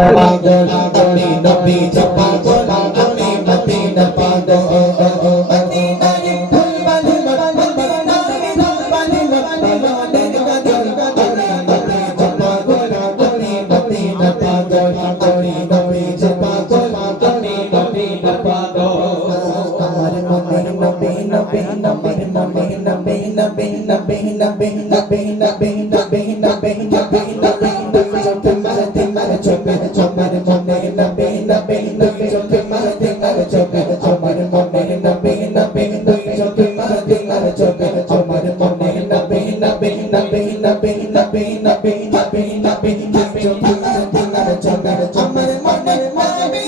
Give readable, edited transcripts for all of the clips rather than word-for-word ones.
পাগল আমি নবী যে পাগল আমি মদিনা পাগল মদিনার ফুলবালি মদিনার ফুলবালি মদিনার গজল আমি নবী যে পাগল আমি মদিনা পাগল আমি নবী যে পাগল আমি মদিনা পাগল আমার মনের নবী নবী নবী নবী নবী নবী নবী নবী নবী নবী নবী নবী নবী নবী তোমার চোখে তোমার মনে নবী নবী নবী চোখে তোমার চোখে তোমার মনে নবী নবী নবী চোখে তোমার চোখে তোমার মনে নবী নবী নবী নবী নবী নবী নবী নবী চোখে তোমার চোখে আমার মনে নবী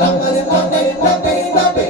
আমার মনে নবী নবী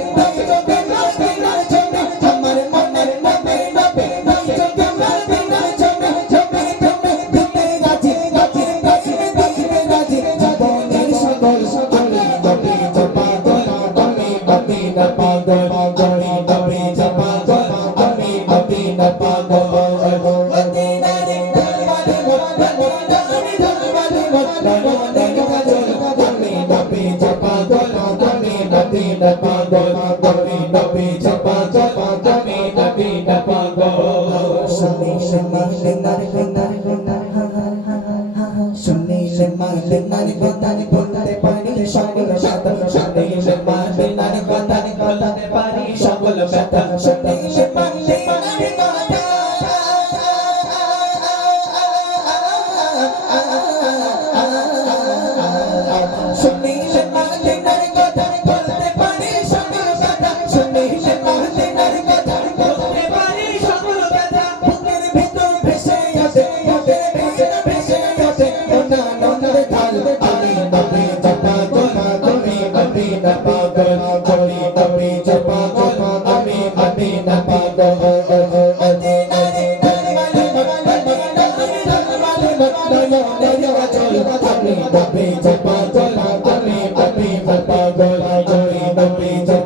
Be